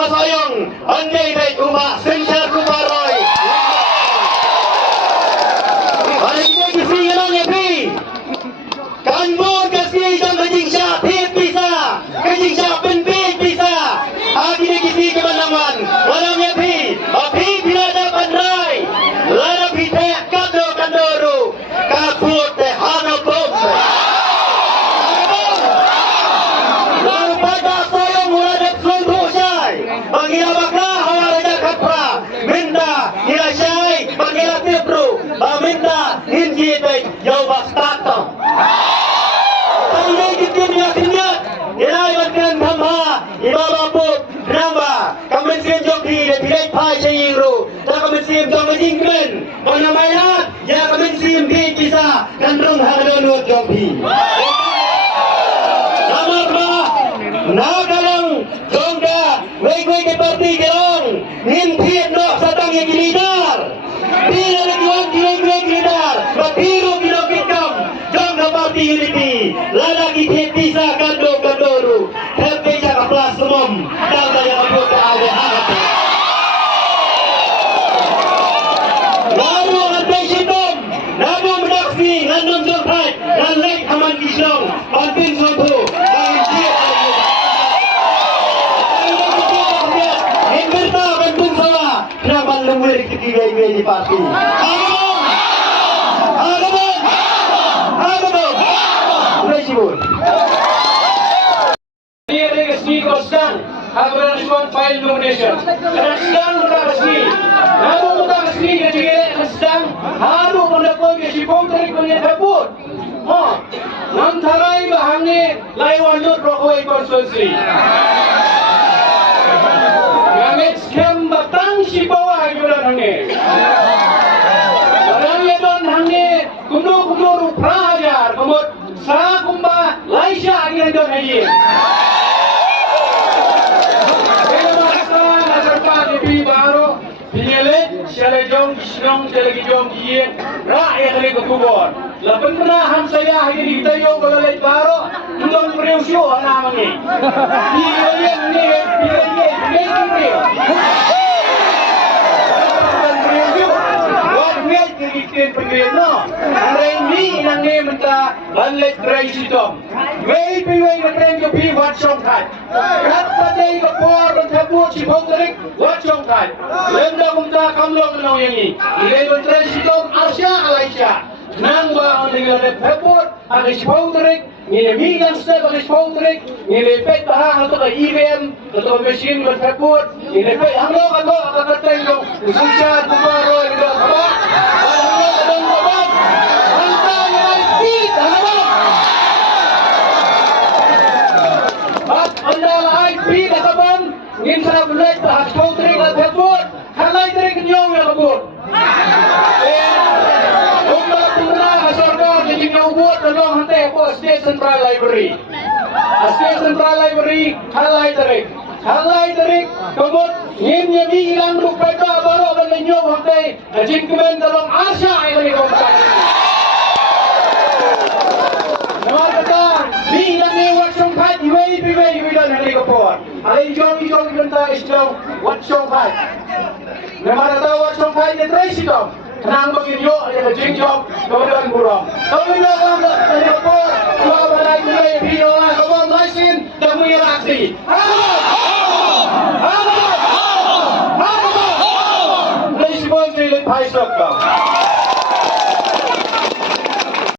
masoyong andai baik umat sensyar kubaroy hari ini kisi ngelong ya pi kanbun kasi jam kajing syah tip bisa kajing syah penpik bisa hari ini kisi kemandaman walang ya pi api bila dapat rai lara pitek kado kandoru kabut teh hana bom lalaki bisa kado-kadoru tapi jangan kelas umum dan daya abut ke awal lalu nanti sitom nabu medaksi ngandung surhat dan lek haman kisong pantin suatu manusia Ingerta bantuan salah kenapa lumur ketiga-tiga di parti Haberashwan file nomination. Sedang berkasih. Namun berkasih jadi sedang haru mendapatkan kesibuk dari kuliah tersebut. Nantarai bahannya laiwan lut rokoi konstitusi. Yang skam batang si bawah jualan hangnya. Barang yang hangnya kumdu prahajar kumud sa kumba laisha agian don haji. Jom kisnong selagi jom kian rakyat dari kekubur. Lapan pernah ham saya hari kita yo kalau lagi baru belum berusia anak mangi. Dia ni Kristian pengguna, hari ini nanti minta balik kerja tom. Wei ngetren ke pi wat songkai. Kata dia ke por bertabur si penggerik wat songkai. Lenda minta kamlong kenal yang ini. Ilai ngetren si tom Asia Malaysia. Nang ba dengan bertabur ada si penggerik. Ini migan step ada si penggerik. Ini pet bahang atau ke IBM atau mesin bertabur. Ini pet hanglong atau kata yang susah kubaro yang dah apa. Ingin saya belajar bahas kontrik dan terbut, halai dari kenyong yang terbut. Umrah tuna asalkan jadi nyobot dan orang hantar apa State Central Library. State Central Library halai dari kebut ingin nyami hilang rupanya baru akan lenyong hantar jadi kemen dalam Asia yang lebih kompak. Nama kata bilang ni workshop kat iwei dan hari kapor. Hari jom benda istilah workshop kat. Nama kata workshop kat ni terisi tom. Kenang bagi yo ada jeng job kemudian burung. Kemudian orang dari kapor dua balai mulai video lah kapor laisin dan mengelakti.